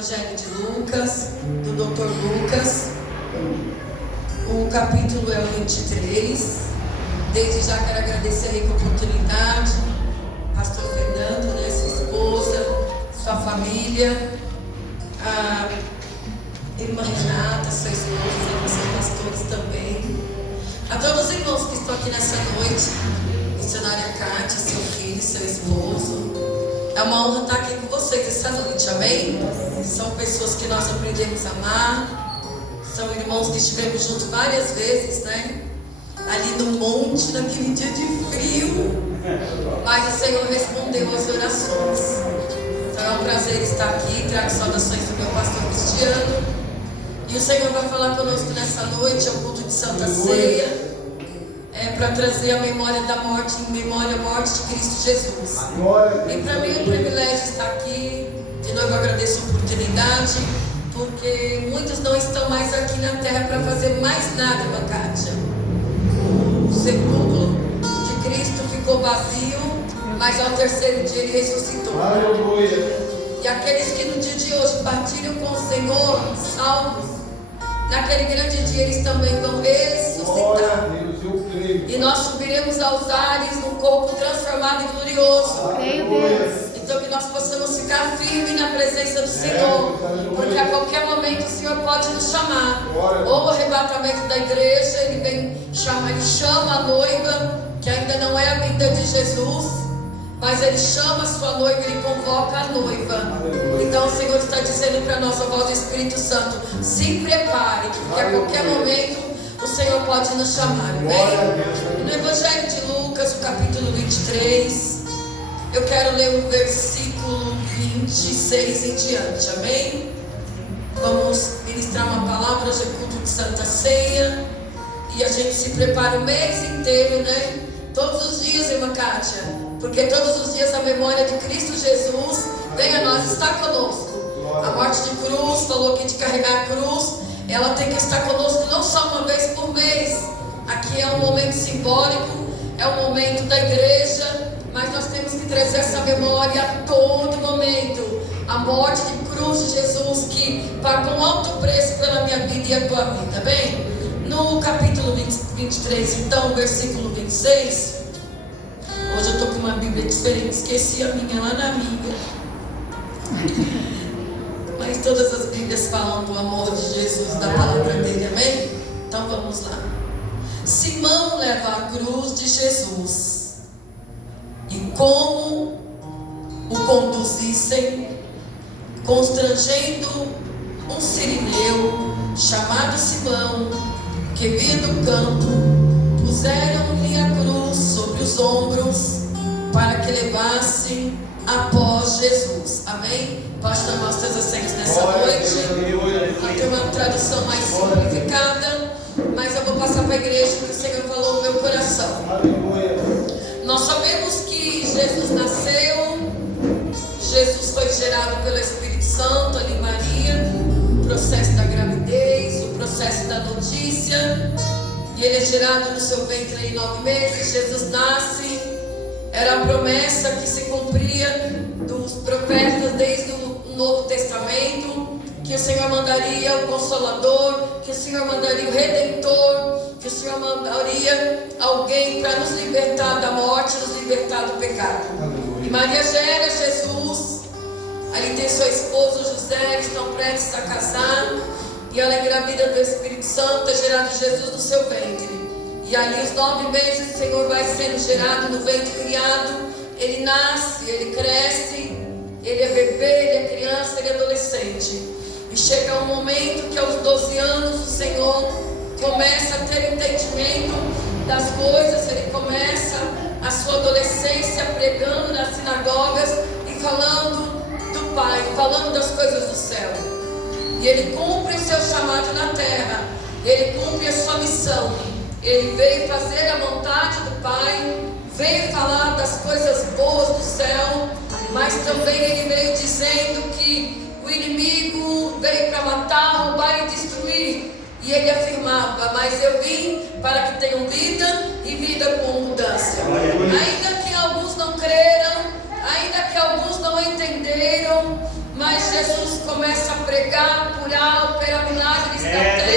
Evangelho de Lucas, do Dr. Lucas, o capítulo é o 23. Desde já quero agradecer aí com a oportunidade, pastor Fernando, sua esposa, sua família, a irmã Renata, sua esposa, vocês pastores também, a todos os irmãos que estão aqui nessa noite, missionária Cátia, seu filho, seu esposo. É uma honra estar aqui com vocês essa noite, amém? São pessoas que nós aprendemos a amar, são irmãos que estivemos juntos várias vezes, ali no monte, naquele dia de frio, mas o Senhor respondeu às orações. Então é um prazer estar aqui, trago saudações do meu pastor Cristiano, e o Senhor vai falar conosco nessa noite, é o culto de Santa Ceia. Para trazer a memória da morte, em memória à morte de Cristo Jesus. E para mim é um privilégio estar aqui. De novo eu agradeço a oportunidade, porque muitos não estão mais aqui na terra para fazer mais nada, irmã Cátia. O sepulcro de Cristo ficou vazio, mas ao terceiro dia ele ressuscitou. Aleluia. E aqueles que no dia de hoje partilham com o Senhor, salvos, naquele grande dia eles também vão ressuscitar. E nós subiremos aos ares num corpo transformado e glorioso. Então que nós possamos ficar firmes na presença do Senhor, porque a qualquer momento o Senhor pode nos chamar. Ou o arrebatamento da igreja, ele chama a noiva, que ainda não é a vinda de Jesus, mas ele chama a sua noiva, ele convoca a noiva. Então o Senhor está dizendo para nós, a voz do Espírito Santo: se prepare, porque a qualquer momento o Senhor pode nos chamar, amém? No Evangelho de Lucas, o capítulo 23, eu quero ler o versículo 26 em diante, amém? Vamos ministrar uma palavra, hoje é culto de Santa Ceia, e a gente se prepara o mês inteiro, Todos os dias, irmã Cátia, porque todos os dias a memória de Cristo Jesus vem a nós, está conosco. A morte de cruz, falou aqui de carregar a cruz, ela tem que estar conosco não só uma vez por mês. Aqui é um momento simbólico, é um momento da igreja, mas nós temos que trazer essa memória a todo momento. A morte de cruz de Jesus, que pagou um alto preço pela minha vida e a tua vida, bem? No capítulo 23, então, versículo 26. Hoje eu estou com uma Bíblia diferente, esqueci a minha lá na amiga. Mas todas as Bíblias falam do amor de Jesus, da palavra dele, amém? Então vamos lá. Simão leva a cruz de Jesus, e como o conduzissem, constrangendo um sirineu chamado Simão, que vinha do campo, puseram-lhe a cruz sobre os ombros, para que levassem após Jesus, amém? Pode tomar os teus assentos nessa noite. Vai ter uma tradução mais simplificada, mas eu vou passar para a igreja que o Senhor falou no meu coração. Nós sabemos que Jesus nasceu, Jesus foi gerado pelo Espírito Santo ali em Maria, o processo da gravidez, o processo da notícia, e ele é gerado no seu ventre em 9 meses. Jesus nasce, era a promessa que se cumpria dos profetas desde o Novo Testamento, que o Senhor mandaria o Consolador, que o Senhor mandaria o Redentor, que o Senhor mandaria alguém para nos libertar da morte, nos libertar do pecado. E Maria gera Jesus, ali tem seu esposo José, eles estão prestes a casar, e ela é engravida do Espírito Santo, é gerado Jesus no seu ventre. E ali os 9 meses o Senhor vai sendo gerado no ventre criado, ele nasce, ele cresce, ele é bebê, ele é criança, ele é adolescente. E chega um momento que aos 12 anos o Senhor começa a ter entendimento das coisas, ele começa a sua adolescência pregando nas sinagogas e falando do Pai, falando das coisas do céu. E ele cumpre o seu chamado na terra, ele cumpre a sua missão. Ele veio fazer a vontade do Pai, veio falar das coisas boas do céu, mas também ele veio dizendo que o inimigo veio para matar, roubar e destruir. E ele afirmava: mas eu vim para que tenham vida e vida com abundância. Ainda que alguns não creram, ainda que alguns não entenderam, mas Jesus começa a pregar, curar, operar milagres na terra.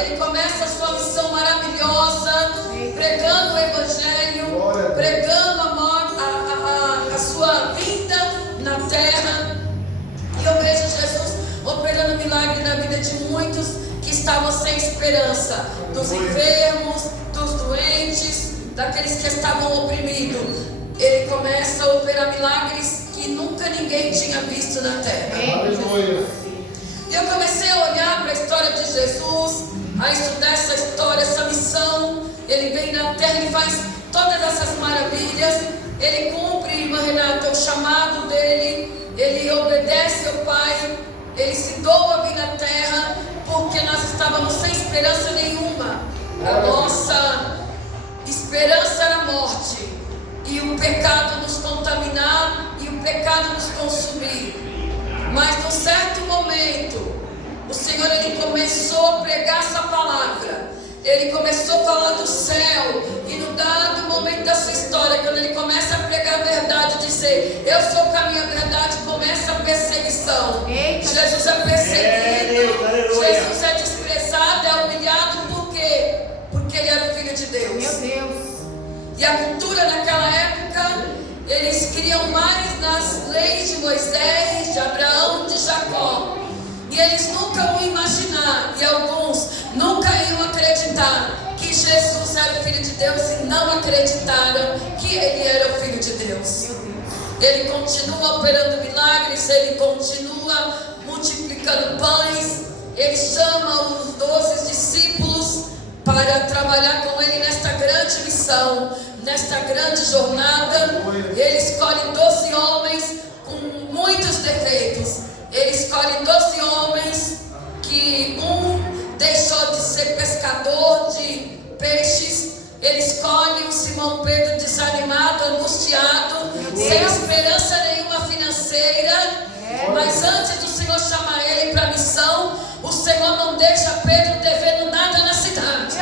Ele começa a sua missão maravilhosa, pregando o Evangelho, pregando a sua vida na terra. E eu vejo Jesus operando milagre na vida de muitos que estavam sem esperança, dos enfermos, dos doentes, daqueles que estavam oprimidos. Ele começa a operar milagres que nunca ninguém tinha visto na terra. E eu comecei a olhar para a história de Jesus, a estudar essa história, essa missão. Ele vem na terra, ele faz todas essas maravilhas. Ele cumpre, irmã Renata, o chamado dele. Ele obedece ao Pai. Ele se doa a vir na terra, porque nós estávamos sem esperança nenhuma. A nossa esperança era a morte, e o pecado nos contaminar, e o pecado nos consumir. Mas num certo momento, o Senhor, ele começou a pregar essa palavra. Ele começou a falar do céu. E no dado momento da sua história, quando ele começa a pregar a verdade, dizer: eu sou o caminho, a verdade, começa a perseguição. Jesus é perseguido, Jesus é desprezado, é humilhado. Por quê? Porque ele era o Filho de Deus. Meu Deus. E a cultura naquela época, eles criam mais nas leis de Moisés, de Abraão, de Jacó. E eles nunca iam imaginar, e alguns nunca iam acreditar que Jesus era o Filho de Deus, e não acreditaram que ele era o Filho de Deus. Ele continua operando milagres, ele continua multiplicando pães. Ele chama os 12 discípulos para trabalhar com ele nesta grande missão, nesta grande jornada. Ele escolhe 12 homens com muitos defeitos. Ele escolhe 12 homens, que um deixou de ser pescador de peixes. Ele escolhe um Simão Pedro desanimado, angustiado, sem esperança nenhuma financeira. Mas antes do Senhor chamar ele para a missão, o Senhor não deixa Pedro devendo nada na cidade.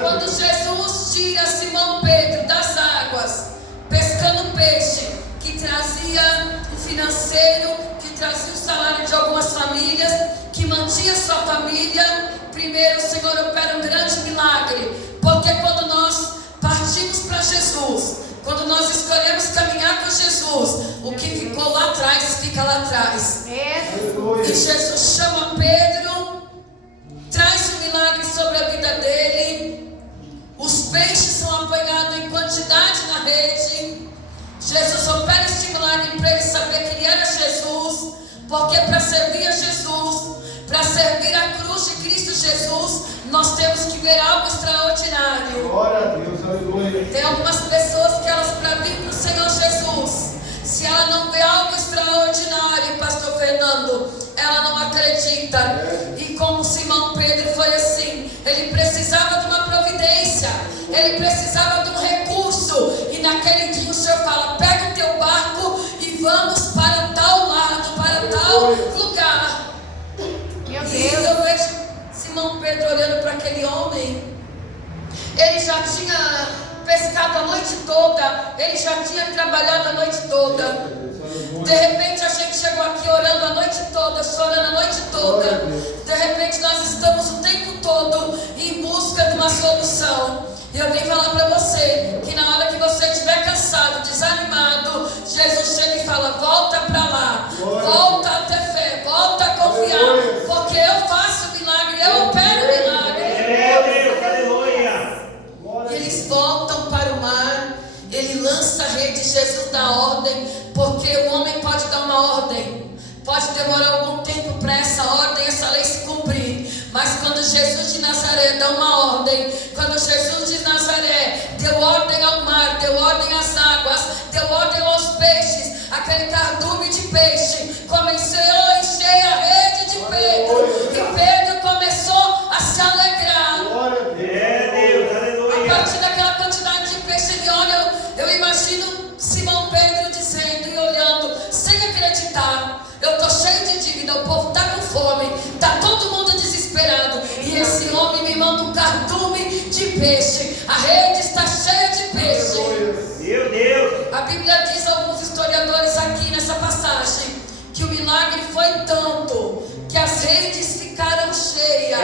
Quando Jesus tira Simão Pedro das águas, pescando peixe, que trazia o financeiro, que trazia o salário de algumas famílias, que mantinha sua família, primeiro o Senhor opera um grande milagre. Porque quando nós partimos para Jesus, quando nós escolhemos caminhar com Jesus, o que ficou lá atrás, fica lá atrás. E Jesus chama Pedro, traz um milagre sobre a vida dele. Os peixes são apanhados em quantidade na rede. Jesus opera este milagre para ele saber que ele era Jesus. Porque para servir a Jesus, para servir a cruz de Cristo Jesus, nós temos que ver algo extraordinário. Glória a Deus, aleluia. Tem algumas pessoas que elas, para vir para o Senhor Jesus, se ela não vê algo extraordinário, pastor Fernando, ela não acredita. E como Simão Pedro foi assim, ele precisava de uma providência, ele precisava de um recurso. E naquele dia o Senhor fala: pega o teu barco e vamos para tal lado, para tal lugar. E eu vejo Simão Pedro olhando para aquele homem. Ele já tinha pescado a noite toda, ele já tinha trabalhado a noite toda. De repente a gente chegou aqui orando a noite toda, chorando a noite toda. De repente nós estamos o tempo todo em busca de uma solução. E eu vim falar para você que na hora que você estiver cansado, desanimado, Jesus chega e fala: volta para lá, volta a ter fé, volta a confiar, porque eu faço milagre, eu opero milagre. E eles voltam para o mar, ele lança a rede, Jesus dá ordem, porque o homem pode dar uma ordem, pode demorar algum tempo para essa ordem, essa lei se cumprir. Mas quando Jesus de Nazaré dá uma ordem, quando Jesus de Nazaré deu ordem ao mar, deu ordem às águas, deu ordem aos peixes, aquele cardume de peixe começou a encher a rede de Pedro, e Pedro começou a se alegrar. A partir daquela quantidade de peixe, ele olha, eu imagino Simão Pedro dizendo e olhando, sem acreditar: eu estou cheio de dívida, o povo está com fome, está todo mundo desesperado, e esse homem me manda um cardume de peixe, a rede está cheia de peixe. Meu Deus! A Bíblia diz, alguns historiadores aqui nessa passagem, que o milagre foi tanto que as redes ficaram cheias.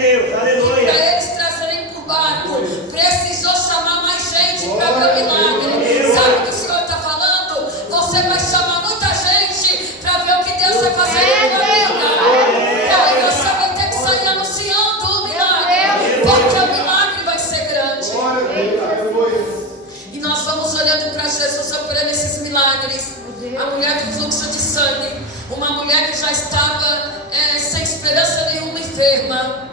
Deus, aleluia. E para eles trazerem por barco, precisou chamar mais gente para ver o milagre. Sabe o que o Senhor está falando? Você vai chamar muita gente para ver o que Deus vai fazer na tua vida. E aí você vai ter que sair anunciando o milagre, porque o milagre vai ser grande. E nós vamos olhando para Jesus operando esses milagres. A mulher do fluxo de sangue, uma mulher que já estava sem esperança nenhuma, enferma.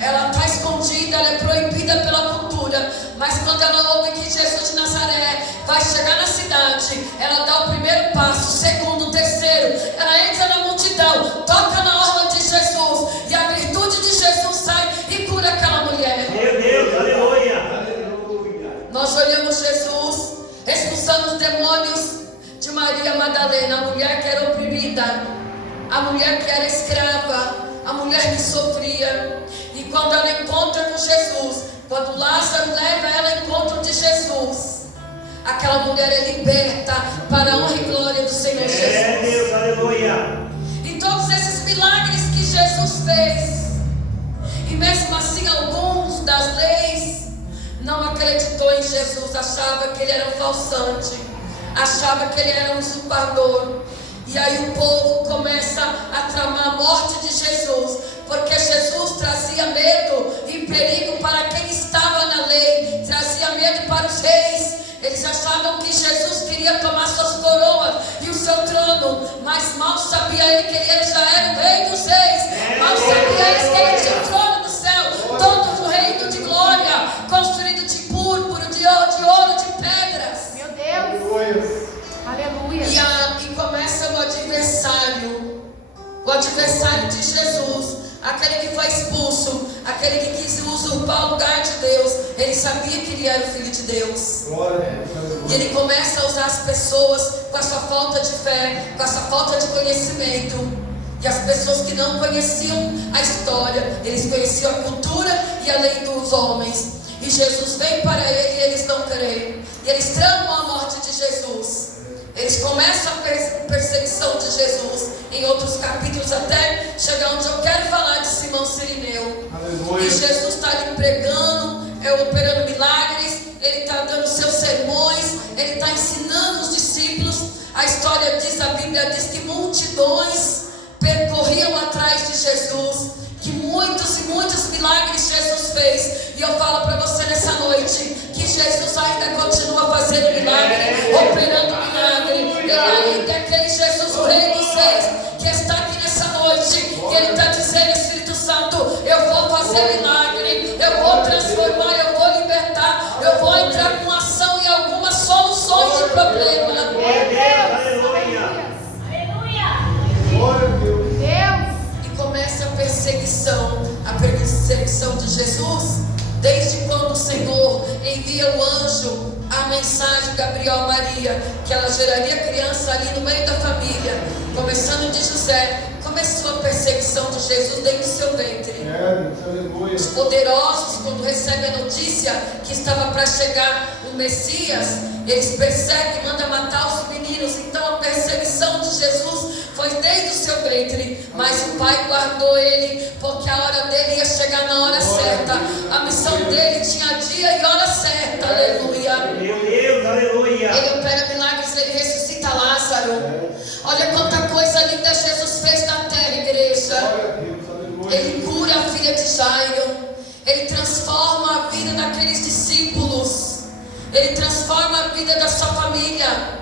Ela está escondida, ela é proibida pela cultura. Mas quando ela ouve que Jesus de Nazaré vai chegar na cidade, ela dá o primeiro passo, o segundo, o terceiro. Ela entra na multidão, toca na orla de Jesus, e a virtude de Jesus sai e cura aquela mulher. Meu Deus, aleluia. Nós olhamos Jesus expulsando os demônios de Maria Madalena, a mulher que era oprimida, a mulher que era escrava, a mulher que sofria. E quando ela encontra com Jesus, quando Lázaro leva ela ao encontro de Jesus, aquela mulher é liberta para a honra e glória do Senhor Jesus. Deus, aleluia. E todos esses milagres que Jesus fez, e mesmo assim alguns das leis não acreditou em Jesus, achava que ele era um falsante, achava que ele era um usurpador. E aí o povo começa a tramar a morte de Jesus, porque Jesus trazia medo e perigo para quem estava na lei, trazia medo para os reis. Eles achavam que Jesus queria tomar suas coroas e o seu trono, mas mal sabia ele que ele já era o rei dos reis. Mal sabia eles que ele tinha o trono do céu, todo o reino de glória, construído de púrpura, de ouro, de pedras. Meu Deus. Aleluia. E começa o adversário de Jesus, aquele que foi expulso, aquele que quis usurpar o lugar de Deus. Ele sabia que ele era o Filho de Deus. E ele começa a usar as pessoas com a sua falta de fé, com a sua falta de conhecimento. E as pessoas que não conheciam a história, eles conheciam a cultura e a lei dos homens. E Jesus vem para ele e eles não creem. E eles tramam a morte de Jesus. Eles começam a perseguição de Jesus em outros capítulos, até chegar onde eu quero falar de Simão Cirineu. Aleluia. E Jesus está ali pregando, operando milagres, ele está dando seus sermões, ele está ensinando os discípulos. A história diz, a Bíblia diz que multidões percorriam atrás de Jesus, que muitos e muitos milagres Jesus fez. E eu falo para você nessa noite que Jesus ainda continua fazendo milagre, operando milagre. Ele ainda é aquele Jesus, o Rei dos Reis, que está aqui nessa noite, que ele está dizendo: Espírito Santo, eu vou fazer milagre, eu vou transformar, eu vou libertar, eu vou entrar com ação em algumas soluções de problema. E começa a perseguição de Jesus, desde quando o Senhor envia o anjo, a mensagem Gabriel a Maria, que ela geraria criança ali no meio da família, começando de José. Começou a perseguição de Jesus dentro do seu ventre. Os poderosos, quando recebem a notícia que estava para chegar o Messias, eles perseguem e mandam matar os meninos. Então a perseguição de Jesus foi desde o seu ventre, mas o Pai guardou ele, porque a hora dele ia chegar na hora certa. A missão dele tinha dia e hora certa. Aleluia. Meu Deus, aleluia. Ele opera milagres, ele ressuscita Lázaro. Olha quanta coisa linda Jesus fez na terra, igreja. Ele cura a filha de Jairo. Ele transforma a vida daqueles discípulos. Ele transforma a vida da sua família.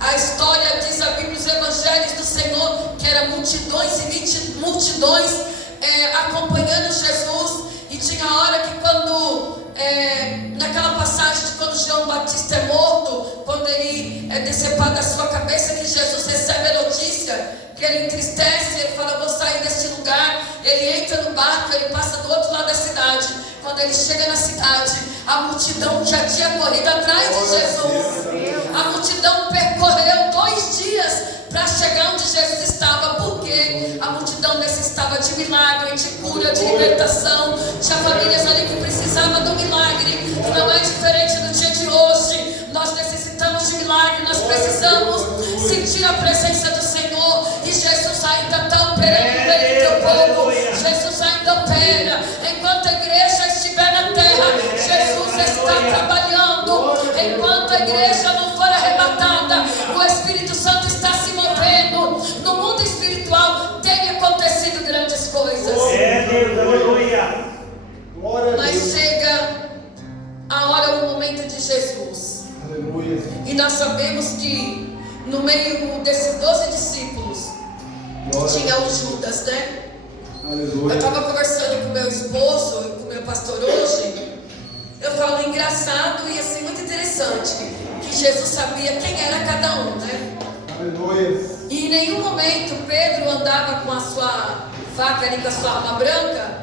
A história diz, a Bíblia, os evangelhos do Senhor, que eram multidões e multidões acompanhando Jesus. E tinha hora que quando, naquela passagem de quando João Batista é morto, quando ele é decepado da sua cabeça, que Jesus recebe a notícia, que ele entristece, ele fala: vou sair deste lugar. Ele entra no barco, ele passa do outro lado da cidade. Quando ele chega na cidade, a multidão já tinha corrido atrás de Jesus. A multidão percorreu 2 dias para chegar onde Jesus estava, porque a multidão necessitava de milagre, de cura, de libertação. Tinha famílias ali que precisavam do milagre, e não é diferente do dia de hoje. Nós necessitamos de milagre, nós precisamos sentir a presença do Senhor. opera, enquanto a igreja estiver na terra, Jesus está trabalhando. Enquanto a igreja não for arrebatada, o Espírito Santo está se movendo. No mundo espiritual tem acontecido grandes coisas. É Deus, aleluia. Mas chega a hora, o momento de Jesus. Aleluia. E nós sabemos que no meio desses 12 discípulos tinha o Judas, né? Aleluia. Eu estava conversando com meu esposo e com meu pastor hoje. Eu falo engraçado e assim muito interessante que Jesus sabia quem era cada um, né? Aleluia. E em nenhum momento Pedro andava com a sua faca ali, com a sua arma branca.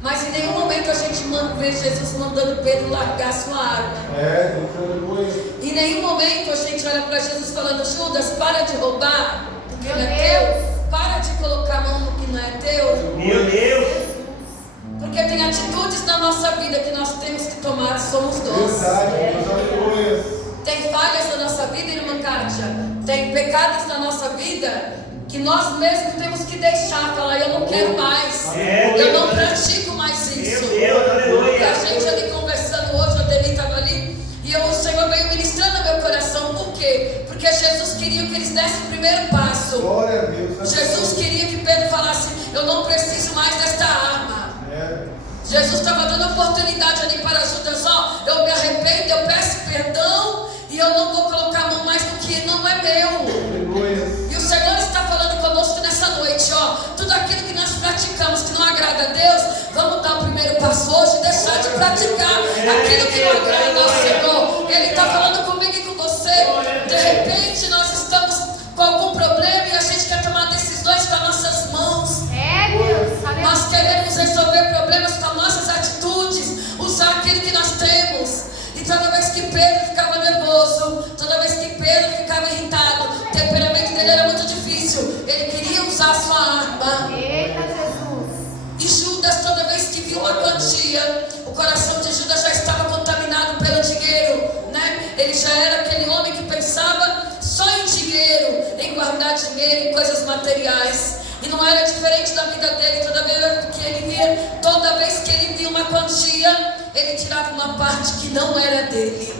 Mas em nenhum momento a gente vê Jesus mandando Pedro largar a sua arma. É, aleluia. Em nenhum momento a gente olha para Jesus falando: Judas, para de roubar o que Meu não é Deus. teu. Para de colocar a mão no que não é teu. Meu Deus. Porque tem atitudes na nossa vida que nós temos que tomar, somos nós. Verdade, Deus, aleluia. Tem falhas na nossa vida, irmã Kátia. Tem pecados na nossa vida que nós mesmos temos que deixar. Falar: eu não quero mais. Eu não pratico mais isso. Meu Deus, aleluia. E a gente ali conversando hoje, a Deli estava ali, e o Senhor veio ministrando no meu coração. Por quê? Porque Jesus queria que eles dessem o primeiro passo. Glória a Deus. Jesus queria que Pedro falasse: eu não preciso mais desta arma. É. Jesus estava dando oportunidade ali para Judas: ó, eu me arrependo, eu peço perdão e eu não vou colocar a mão mais no que não é meu. Aleluia. E o Senhor está falando conosco nessa noite, ó, tudo aquilo que nós praticamos que não agrada a Deus, vamos dar o primeiro passo hoje e deixar de praticar aquilo que não agrada ao Senhor. Ele está falando comigo e com você. De repente nós estamos com algum problema e a gente quer tomar decisões com as nossas mãos. É Deus. Nós Aleluia. queremos resolver problemas com as nossas atitudes, usar aquilo que nós temos. E toda vez que Pedro ficava nervoso, toda vez que Pedro ficava irritado, o temperamento dele era muito difícil. Ele queria usar a sua arma. Eita Jesus. E Judas, toda vez que viu uma quantia, o coração de Judas já estava contaminado pelo dinheiro, né? Ele já era aquele homem que pensava só em dinheiro, em guardar dinheiro, em coisas materiais. E não era diferente da vida dele. Toda vez que ele via uma quantia, ele tirava uma parte que não era dele.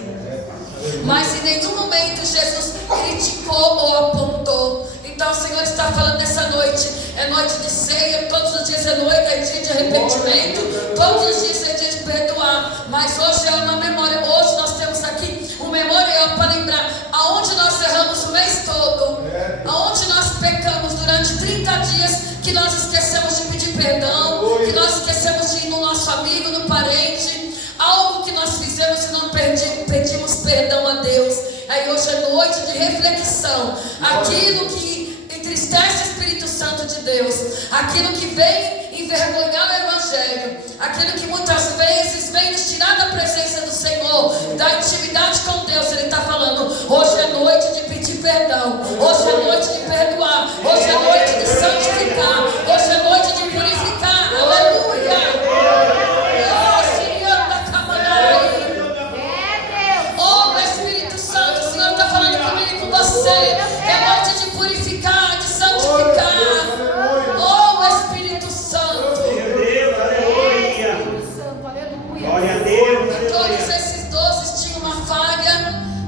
Mas em nenhum momento Jesus criticou ou apontou. Então o Senhor está falando nessa noite. É noite de ceia, todos os dias é noite, é dia de arrependimento, todos os dias é dia de perdoar. Mas hoje é uma memória. Hoje nós temos aqui um memorial para lembrar aonde nós erramos o mês todo, aonde nós pecamos durante 30 dias, que nós esquecemos de pedir perdão, que nós esquecemos de ir no nosso amigo, no parente, algo que nós fizemos e não pedimos perdão a Deus. Aí hoje é noite de reflexão. Aquilo que entristece o Espírito Santo de Deus, aquilo que vem envergonhar o Evangelho, aquilo que muitas vezes vem nos tirar da presença do Senhor, da intimidade com Deus. Ele está falando: hoje é noite de pedir perdão, hoje é noite de perdoar, hoje é noite de santificar, hoje é noite de purificar. Aleluia! Oh, Espírito Santo, o Senhor está falando comigo e com você. É noite de purificar, de santificar. Oh, Espírito Santo. Meu Deus, aleluia. Santo, aleluia. Glória a Deus, E todos aleluia. esses 12 tinham uma falha.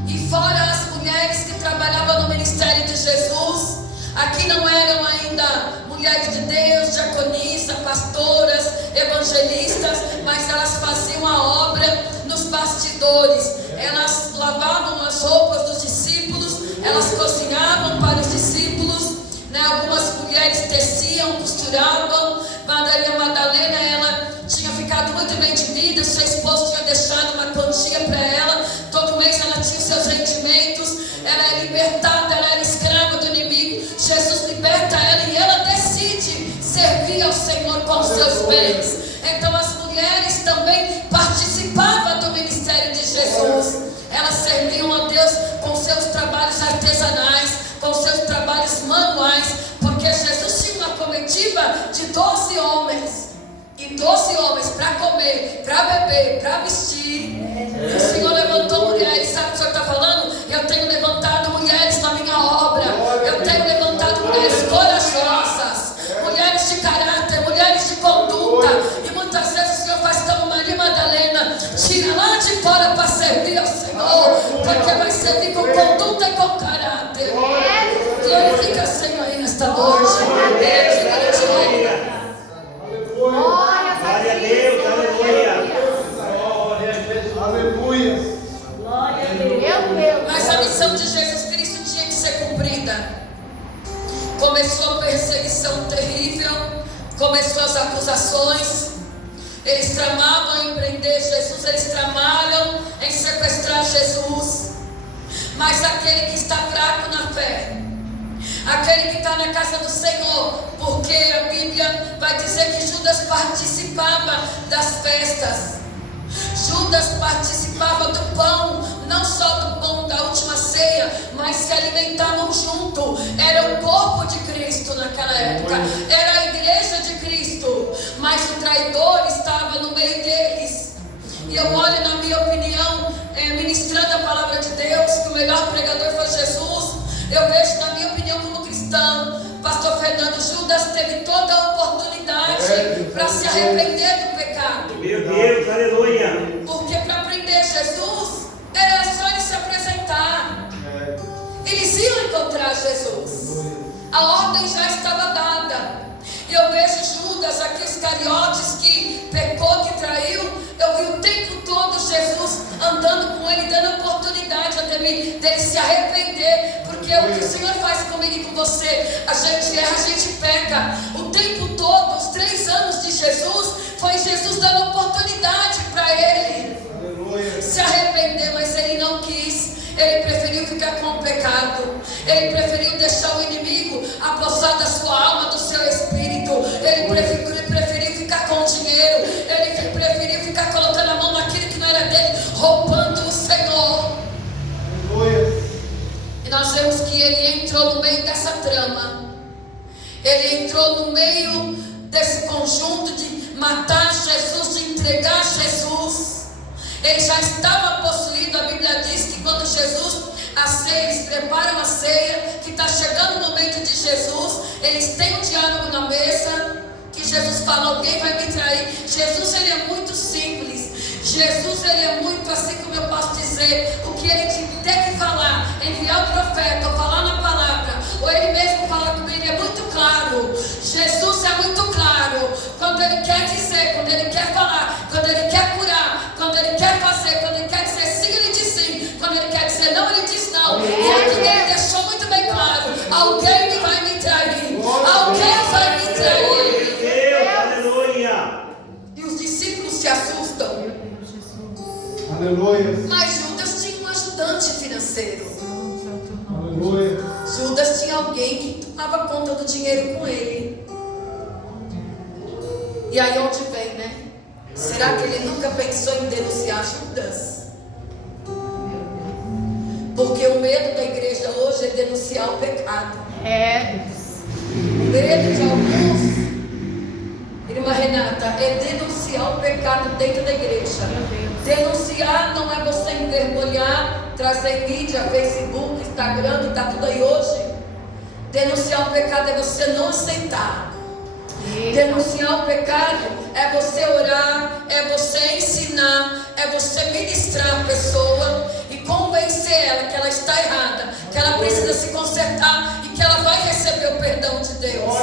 E fora as mulheres que trabalhavam no ministério de Jesus, aqui não eram ainda mulheres de Deus, diaconistas, pastoras, evangelistas, mas elas faziam a obra nos bastidores. Elas lavavam as roupas dos discípulos, elas cozinhavam para os discípulos, né? Algumas mulheres teciam, costuravam. Maria Madalena, ela tinha ficado muito bem de vida, seu esposo tinha deixado uma quantia para ela, todo mês ela tinha os seus rendimentos, ela é libertada, ela era escrava do inimigo. Jesus liberta ela e ela decide servir ao Senhor com os seus bens. Então as mulheres também participavam do ministério de Jesus. Elas serviam a Deus com seus trabalhos artesanais, com seus trabalhos manuais, porque Jesus tinha uma comitiva de 12 homens. E 12 homens para comer, para beber, para vestir. E o Senhor levantou mulheres. Sabe o que o Senhor está falando? Eu tenho levantado mulheres na minha obra. Eu tenho levantado mulheres corajosas, mulheres de caráter, mulheres de conduta, porque vai servir com conduta e com caráter. Glorifica o Senhor aí nesta noite. Ele é digno de honra. Glória a Deus, aleluia. Aleluia. Mas a missão de Jesus Cristo tinha que ser cumprida. Começou a perseguição terrível, começou as acusações. Eles tramavam em prender Jesus, eles tramaram em sequestrar Jesus. Mas aquele que está fraco na fé, aquele que está na casa do Senhor, porque a Bíblia vai dizer que Judas participava das festas. Judas participava do pão, não só do pão da última ceia, mas se alimentavam junto. Era o corpo de Cristo naquela época, era a igreja de Cristo, mas o traidor estava no meio deles. E eu olho, na minha opinião, ministrando a palavra de Deus, que o melhor pregador foi Jesus. Eu vejo, na minha opinião, como cristão, pastor Fernando, Judas teve toda a oportunidade para se arrepender do pecado. Meu Deus, aleluia. Porque para prender Jesus, era só ele se apresentar. Eles iam encontrar Jesus. A ordem já estava dada. E eu vejo Judas, aqui Iscariotes, que pecou, que traiu. Eu vi o tempo todo Jesus andando com ele, dando oportunidade dele se arrepender. Porque é o que o Senhor faz comigo e com você. A gente erra, a gente peca. O tempo todo, os 3 anos de Jesus, foi Jesus dando oportunidade para ele se arrepender, mas ele não quis. Ele preferiu ficar com o pecado. Ele preferiu deixar o inimigo apossar da sua alma, do seu espírito. Ele preferiu ficar com o dinheiro. Ele preferiu ficar colocando a mão naquilo que não era dele, roubando o Senhor. E nós vemos que ele entrou no meio dessa trama. Ele entrou no meio desse conjunto de matar Jesus, de entregar Jesus. Ele já estava possuído. A Bíblia diz que quando Jesus, a ceia, eles preparam a ceia, que está chegando o momento de Jesus, eles têm um diálogo na mesa, que Jesus fala: alguém vai me trair. Jesus, ele é muito simples. Jesus, ele é muito, assim como eu posso dizer, o que ele tem que falar, enviar o profeta, ou falar na palavra, ou ele mesmo falar comigo, é muito claro. Jesus é muito claro quando ele quer dizer, quando ele quer falar, quando ele quer curar, quando ele quer fazer, quando ele quer dizer sim, ele diz sim, quando ele quer dizer não, ele diz não. E aqui ele deixou muito bem claro: alguém vai me trair, alguém vai me trair. Deus, aleluia. E os discípulos se assustam. Aleluia. Mas Judas tinha um ajudante financeiro. Aleluia. Judas tinha alguém que tomava conta do dinheiro com ele. E aí onde vem, né? Será que ele nunca pensou em denunciar Judas? Porque o medo da igreja hoje é denunciar o pecado. O medo de alguns, irmã Renata, é denunciar o pecado dentro da igreja. Denunciar não é você envergonhar, trazer mídia, Facebook, Instagram, que está tudo aí hoje. Denunciar o pecado é você não aceitar. Denunciar o pecado é você orar, é você ensinar, é você ministrar a pessoa e convencer ela que ela está errada, que ela precisa se consertar e que ela vai receber o perdão de Deus.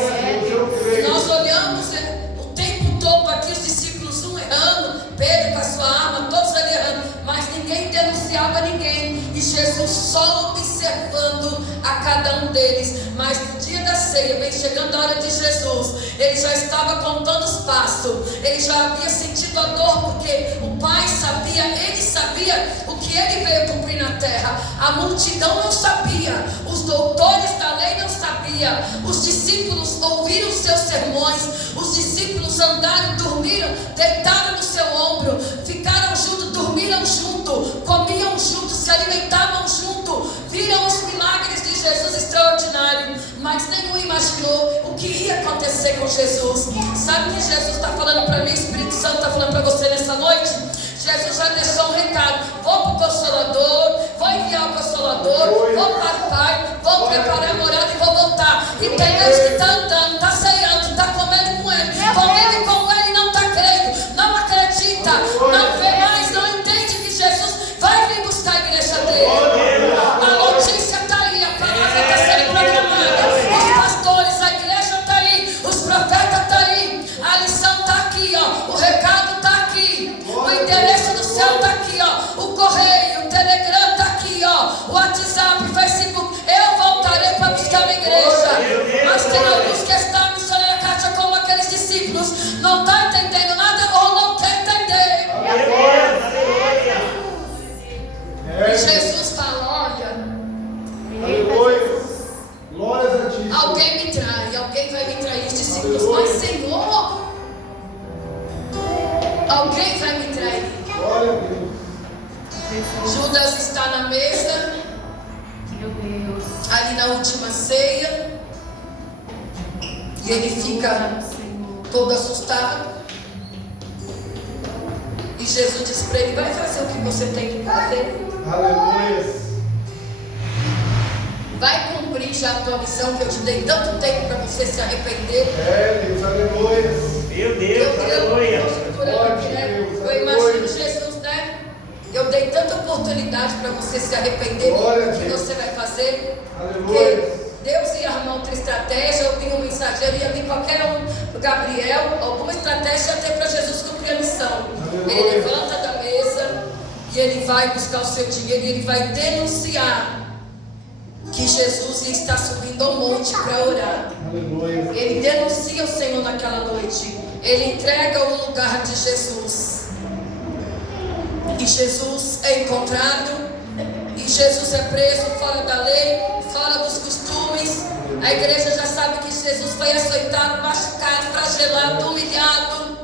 E nós olhamos o tempo todo aqui os discípulos, um errando, Pedro com a sua arma, todos ali errando, mas ninguém denunciava ninguém, e Jesus só observando a cada um deles. Mas no dia da ceia, bem chegando a hora de Jesus, ele já estava contando os passos, ele já havia sentido a dor, porque o Pai sabia, ele sabia o que ele veio cumprir na terra. A multidão não sabia, os doutores da lei não sabiam, os discípulos ouviram os seus sermões, os discípulos andaram, dormiram, deitaram no seu ombro, ficaram juntos, dormiram junto, comiam junto, se alimentavam junto, viram os milagres de Jesus extraordinários, mas nenhum imaginou o que ia acontecer com Jesus. Sabe o que Jesus está falando para mim? O Espírito Santo está falando para você nessa noite? Jesus já deixou um recado: vou para o Consolador, vou enviar o Consolador, vou para o Pai, vou preparar a morada e vou voltar. E tem gente que está andando, está ceando, está comendo com ele, não está crendo, não acredita, não vê mais, não entende que Jesus vai vir buscar a igreja dele. Judas, mas Senhor, alguém vai me trair. Glória a Deus. Judas está na mesa, Meu Deus. ali na última ceia, e ele fica Senhor. todo assustado. E Jesus diz para ele: vai fazer o que você tem que fazer. Aleluia. Vai cumprir já a tua missão, que eu te dei tanto tempo para você se arrepender. É, Deus, aleluia. Meu Deus, aleluia. Eu imagino Jesus, né? Eu dei tanta oportunidade para você se arrepender. Glória a O que Deus. você vai fazer? Aleluia. Porque Deus ia arrumar outra estratégia, eu vi um mensageiro, ia vir qualquer um, Gabriel, alguma estratégia ia ter para Jesus cumprir a missão. Aleluia. Ele levanta da mesa e ele vai buscar o seu dinheiro e ele vai denunciar que Jesus ia estar subindo ao monte para orar. Aleluia. Ele denuncia o Senhor naquela noite. Ele entrega o lugar de Jesus. E Jesus é encontrado. E Jesus é preso fora da lei, fora dos costumes. A igreja já sabe que Jesus foi açoitado, machucado, flagelado, humilhado.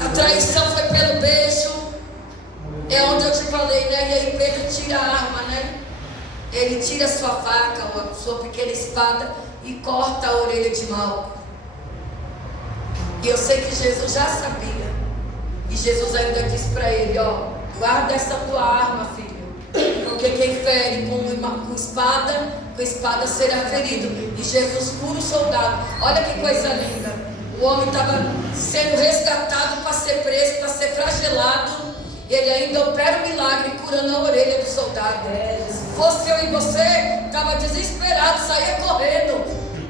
A traição foi pelo beijo. É onde eu te falei, né? E aí Pedro tira a arma, né? Ele tira a sua faca, a sua pequena espada e corta a orelha de Malco. E eu sei que Jesus já sabia. E Jesus ainda disse para ele: ó, guarda essa tua arma, filho. Porque quem fere com espada será ferido. E Jesus cura o soldado. Olha que coisa linda. O homem estava sendo resgatado para ser preso, para ser flagelado. Ele ainda opera um milagre curando a orelha do soldado. Se fosse eu e você, estava desesperado, saía correndo.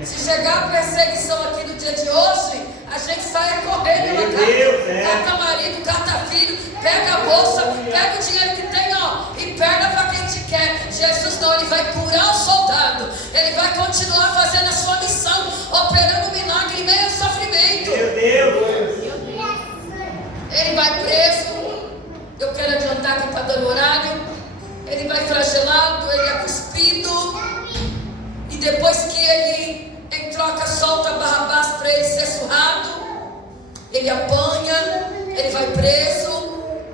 Se chegar a perseguição aqui no dia de hoje, a gente sai correndo na casa. Cata marido, cata filho, pega a bolsa, pega o dinheiro que tem, ó, e pega para quem te quer. Jesus não, ele vai curar o soldado. Ele vai continuar fazendo a sua missão, operando o milagre em meio ao sofrimento. Meu Deus. Ele vai preso. Eu quero adiantar que está dando horário. Ele vai flagelado, ele é cuspido. E depois que ele, em troca, solta Barrabás para ele ser surrado, ele apanha, ele vai preso.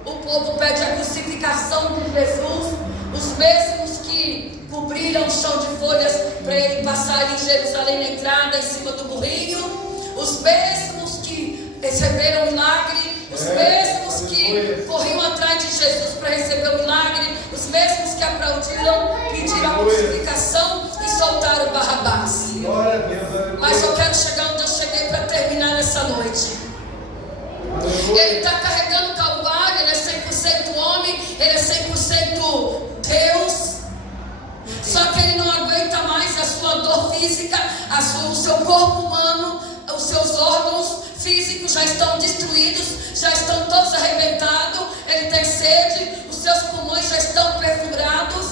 O povo pede a crucificação de Jesus. Os mesmos que cobriram o chão de folhas para ele passar ali em Jerusalém na entrada, em cima do burrinho. Os mesmos que receberam o milagre. Os mesmos que corriam atrás de Jesus para receber o milagre, os mesmos que aplaudiram, pediram a crucificação e soltaram Barrabás. Mas eu quero chegar onde eu cheguei para terminar essa noite. Ele está carregando o Calvário, ele é 100% homem, ele é 100% Deus. Só que ele não aguenta mais a sua dor física, o seu corpo humano, os seus órgãos físicos já estão destruídos, já estão todos arrebentados. Ele tem sede, os seus pulmões já estão perfurados.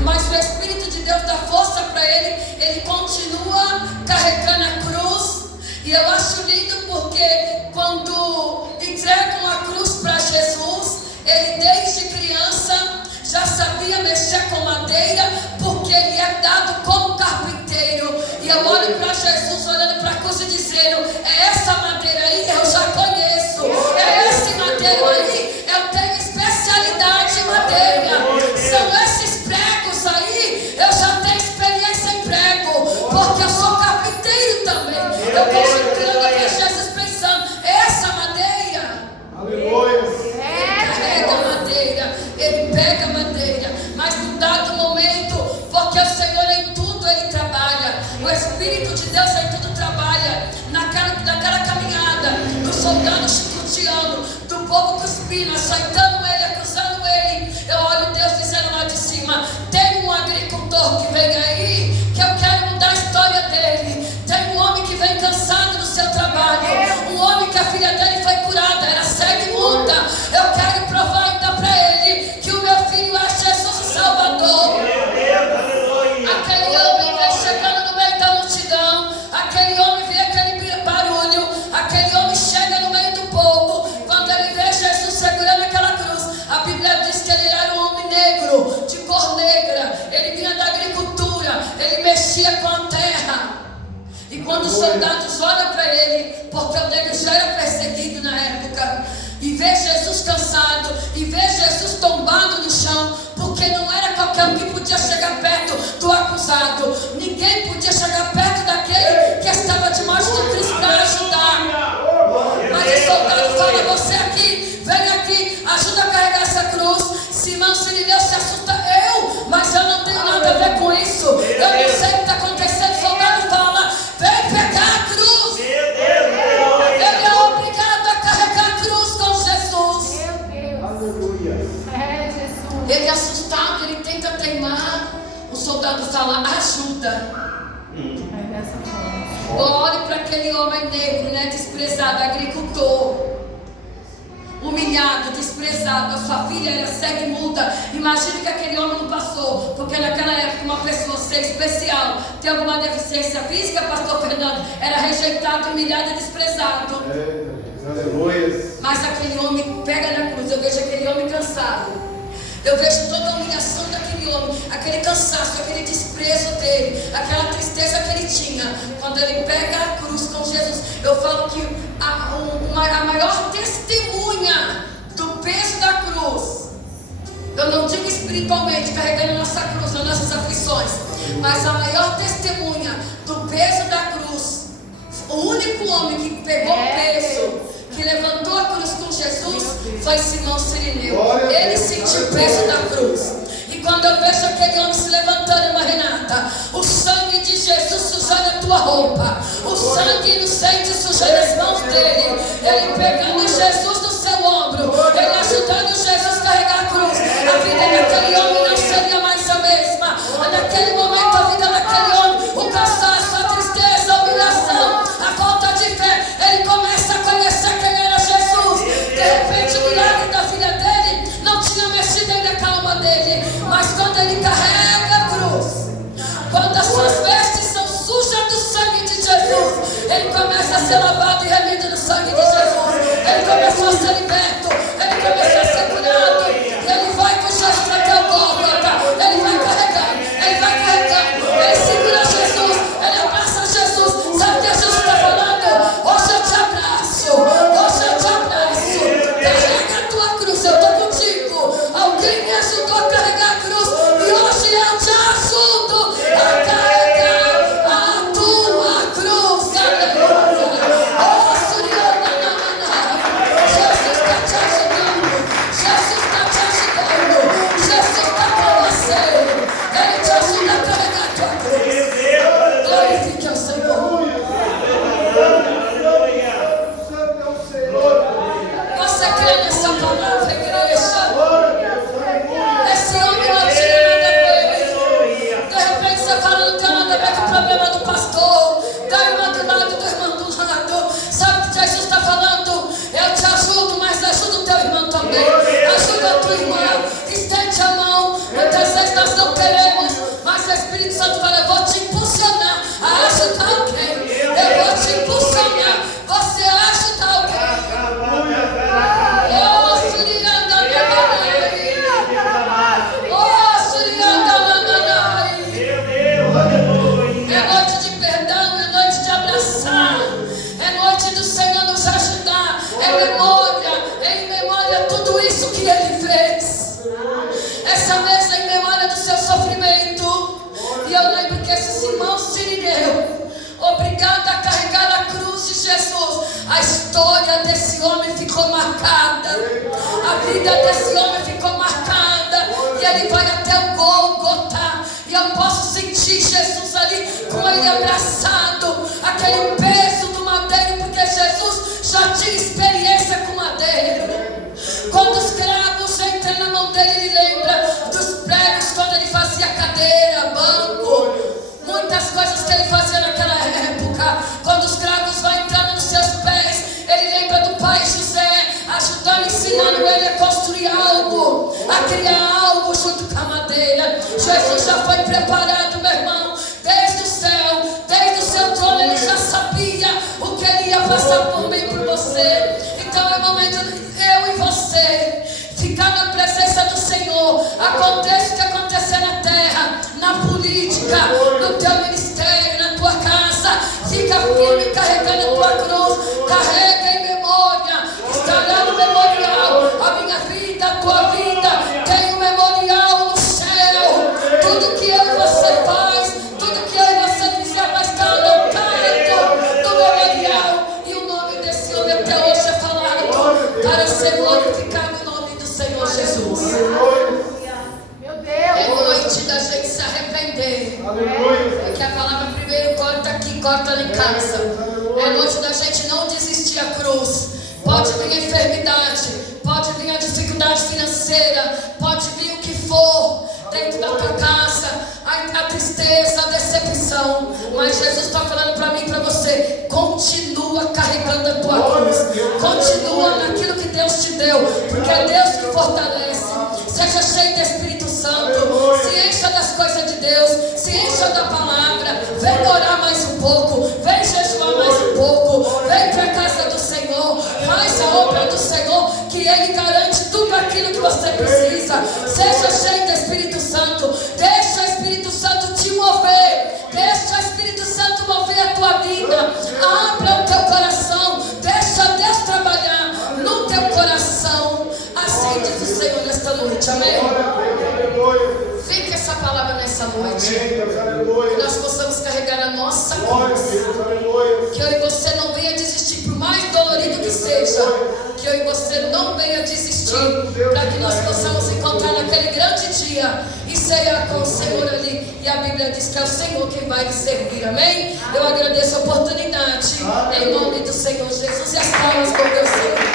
Mas o Espírito de Deus dá força para ele. Ele continua carregando a cruz. E eu acho lindo porque quando entregam a cruz para Jesus, ele desde criança já sabia mexer com madeira, porque ele é dado como carpinteiro. E eu olho para Jesus, olhando para a cruz e dizendo: é essa madeira aí, eu já conheço. É esse madeiro aí, eu tenho especialidade em madeira. São esses pregos aí, eu já tenho experiência em prego, porque eu sou carpinteiro também. Eu estou chegando aqui a Jesus pensando: essa madeira. Aleluia. Ele carrega madeira, ele pega madeira, mas num dado momento, porque o Senhor em tudo ele trabalha, o Espírito de Deus em tudo trabalha, naquela caminhada, do soldado chicoteando, do povo cuspindo, açoitando ele, acusando ele. Eu olho Deus dizendo lá de cima: tem um agricultor que vem aí, que eu quero mudar a história dele. Tem um homem que vem cansado do seu trabalho, um homem que a filha dele foi curada, era cega e muda. Eu quero provar ainda para ele que o meu filho é Jesus o Salvador. Aquele homem vem chegando no meio da multidão, aquele homem vê aquele barulho, aquele homem chega no meio do povo. Quando ele vê Jesus segurando aquela cruz, quando os soldados olham para ele, porque o negro já era perseguido na época, e vê Jesus cansado, e vê Jesus tombado no chão, porque não era qualquer um que podia chegar perto do acusado. Ninguém podia chegar perto daquele que estava debaixo de Cristo para ajudar. Mas o soldado fala: você aqui, vem aqui, ajuda a carregar essa cruz. Simão Sirineu se assusta: mas eu não tenho nada a ver com isso, eu não sei o que está acontecendo. O soldado fala: vem pegar a cruz. Ele é obrigado a carregar a cruz com Jesus. Aleluia. Jesus. Ele é assustado, ele tenta teimar. O soldado fala: ajuda. Olhe para aquele homem negro, né, desprezado, agricultor, humilhado, desprezado. A sua filha era cega e muda. Imagine que aquele homem não passou, porque naquela época uma pessoa ser especial, ter alguma deficiência física, pastor Fernando, era rejeitado, humilhado e desprezado. Aleluia. Mas aquele homem pega na cruz. Eu vejo aquele homem cansado. Eu vejo toda a humilhação daquele homem, aquele cansaço, aquele desprezo dele, aquela tristeza que ele tinha. Quando ele pega a cruz com Jesus, eu falo que a maior testemunha do peso da cruz, eu não digo espiritualmente, carregando nossa cruz nas nossas aflições, mas a maior testemunha do peso da cruz, o único homem que pegou o peso, que levantou a cruz com Jesus, foi Simão Sirineu. Ele sentiu o peso da cruz. E quando eu vejo aquele homem se levantando, irmã Renata, o sangue de Jesus sujando a tua roupa, o sangue inocente sujando as mãos dele, ele pegando Jesus no seu ombro, ele ajudando Jesus a carregar a cruz. A vida daquele homem não seria mais a mesma. Naquele momento, a vida daquele homem, o cansaço, a tristeza, a humilhação, a falta de fé, ele começa a conhecer quem era Jesus. De repente, o milagre da filha dele não tinha mexido ainda com a alma dele, mas quando ele carrega a cruz, quando as suas vestes são sujas do sangue de Jesus, ele começa a ser lavado e remido no sangue de Jesus. Ele começou a ser liberto, ele começou a ser curado, e ele vai com Jesus até o Gólgota. Ele vai carregando, ele segura Jesus, ele abraça Jesus. Sabe o que Jesus está falando? Hoje eu te abraço, hoje eu te abraço. Carrega a tua cruz, eu estou contigo. Alguém me ajudou a carregar a cruz, e hoje eu te ajudo a carregar a tua cruz. Aleluia. Oh, Suriana, Jesus está te ajudando, Jesus está te ajudando, Jesus está com você. Ele te ajuda a carregar a tua cruz. Glorifique ao Senhor. Você crê nessa palavra, igreja? Esse homem não tinha nada a ver. De repente você fala: não tem nada a ver com o problema do pastor, da irmã do lado, do irmão do lado. Sabe o que Jesus está falando? Eu te ajudo, mas ajuda o teu irmão também. Ajuda a tua irmã. Estende a mão. Muitas vezes nós não queremos, mas o Espírito Santo fala: eu vou te impulsionar a ajudar alguém. Eu vou te impulsionar. Você ajuda alguém. Oh, Surianda, oh, Surianda, é noite de perdão, é noite de abraçar, é noite do Senhor nos ajudar. Em memória tudo isso que Ele fez. Essa mesa em memória do seu sofrimento. E eu lembro que esse Simão Sirineu, obrigado a carregar a cruz de Jesus, a história desse homem ficou marcada, a vida desse homem ficou marcada, e ele vai até o Gólgota, e eu posso sentir Jesus ali com ele abraçado, aquele peso do madeiro, porque Jesus já tinha experiência com madeiro. Quando os cravos entram na mão dele, ele lembra dos pregos, quando ele fazia cadeira, banco, muitas coisas que ele fazia naquela época. Quando os cravos vão entrando nos seus pés, ele lembra do pai José, ajudando, ensinando ele a construir algo, a criar algo junto com a madeira. Jesus já foi preparado, meu irmão, desde o céu, desde o seu trono. Ele já sabia o que ele ia passar por mim e por você. Então é momento de eu e você ficar na presença do Senhor. Aconteça o que acontecer na terra, na política, no teu ministério, na tua casa, Fica firme carregando a tua cruz. Carrega em memória. Estará no memorial. A minha vida, a tua vida tem um memorial no céu. Tudo que eu e você faz, tudo que eu e você fizer vai estar anotado no memorial. E o nome desse homem até hoje é falado para ser glorificado o nome do Senhor Jesus. Meu Deus. É noite da gente se arrepender. Aleluia. Porque a palavra primeiro corta aqui, corta lá em casa. É noite da gente não desistir a cruz. Pode vir a enfermidade, pode vir a dificuldade financeira, pode vir o que for dentro da tua casa, a tristeza, a decepção. Mas Jesus está falando para mim e para você: continua carregando a tua cruz, continua naquilo que Deus te deu, porque é Deus que fortalece. Seja cheio do Espírito Santo, se encha das coisas de Deus, se encha da palavra. Vem orar mais um pouco, vem jejuar mais um pouco, vem para a casa do Senhor, faz a obra do Senhor, que Ele garante tudo aquilo que você precisa. Seja cheio do Espírito Santo, deixa o Espírito Santo te mover, deixa o Espírito Santo mover a tua vida. Abra o teu coração, deixa Deus trabalhar no teu coração. Assim diz o Senhor nesta noite, amém? Fique essa palavra nessa noite, que nós possamos carregar a nossa cruz, que eu e você não venha desistir, por mais dolorido que seja, que eu e você não venha desistir, para que nós possamos encontrar naquele grande dia e ceiar com o Senhor ali. E a Bíblia diz que é o Senhor quem vai te servir, amém? Eu agradeço a oportunidade, em nome do Senhor Jesus, e as palmas com o meu Senhor.